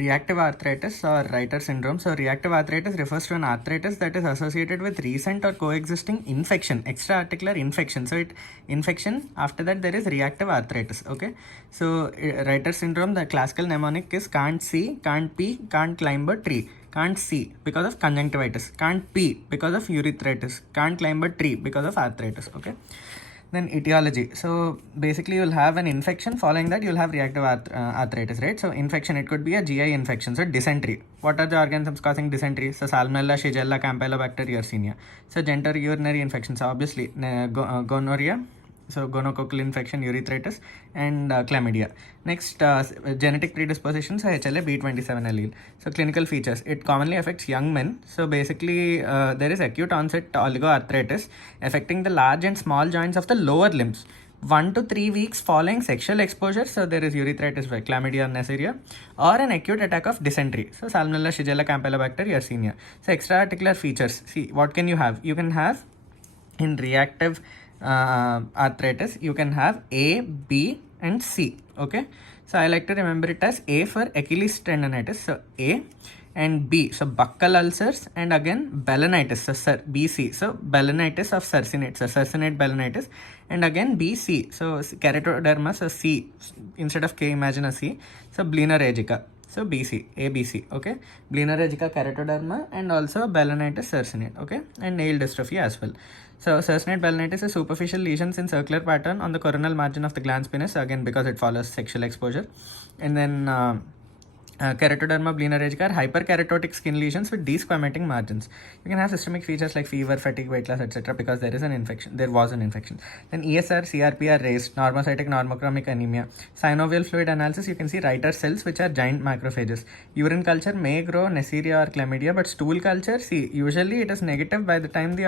reactive arthritis or Reiter syndrome. So reactive arthritis refers to an arthritis that is associated with recent or coexisting infection, extra-articular infection. So infection, after that there is reactive arthritis. Okay. So Reiter syndrome, the classical mnemonic is can't see, can't pee, can't climb a tree. Can't see because of conjunctivitis, can't pee because of urethritis, can't climb a tree because of arthritis. Okay. Then etiology. So basically you'll have an infection, following that you'll have reactive arthritis, right? So infection, it could be a GI infection. So dysentery. What are the organisms causing dysentery? So salmonella, shigella, campylobacter, yersinia. So genitourinary infections, obviously gonorrhea, so gonococcal infection, urethritis, and chlamydia. Next, genetic predispositions, HLA B27 allele. So clinical features, it commonly affects young men. So basically there is acute onset oligoarthritis affecting the large and small joints of the lower limbs. 1 to 3 weeks following sexual exposure, so there is urethritis by chlamydia or Neisseria, or an acute attack of dysentery, so salmonella, shigella, campylobacter, yersinia. So extra-articular features, see what can you have? You can have in reactive arthritis, you can have A, B, and C. Okay, so I like to remember it as A for Achilles tendonitis, so A, and B, so buccal ulcers, and again balanitis, so BC, so balanitis of cercinate, so cercinate balanitis, and again BC, so keratoderma, so C, instead of K imagine a C, so Blinaregica. So BC, ABC, okay, Blinaregica keratoderma, and also balanitis cercinate, okay, and nail dystrophy as well. So cercinate balanitis is superficial lesions in circular pattern on the coronal margin of the glans penis, again because it follows sexual exposure. And then keratoderma, blinaregica are hyperkeratotic skin lesions with desquamating margins. You can have systemic features like fever, fatigue, weight loss, etc. because there was an infection. Then ESR, CRP are raised, normocytic, normochromic anemia. Synovial fluid analysis, you can see Reiter cells which are giant macrophages. Urine culture may grow Neisseria or chlamydia, but stool culture, see, usually it is negative by the time the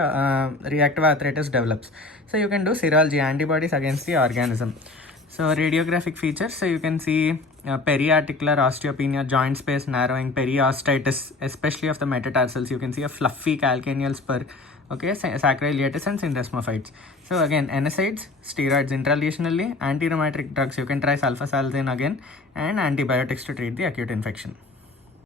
reactive arthritis develops. So you can do serology, antibodies against the organism. So radiographic features, so you can see periarticular osteopenia, joint space narrowing, periostitis, especially of the metatarsals. You can see a fluffy calcaneal spur, okay, sacroiliitis and syndesmophytes. So again, NSAIDs, steroids intralesionally, anti-rheumatic drugs, you can try sulfasalzine again, and antibiotics to treat the acute infection.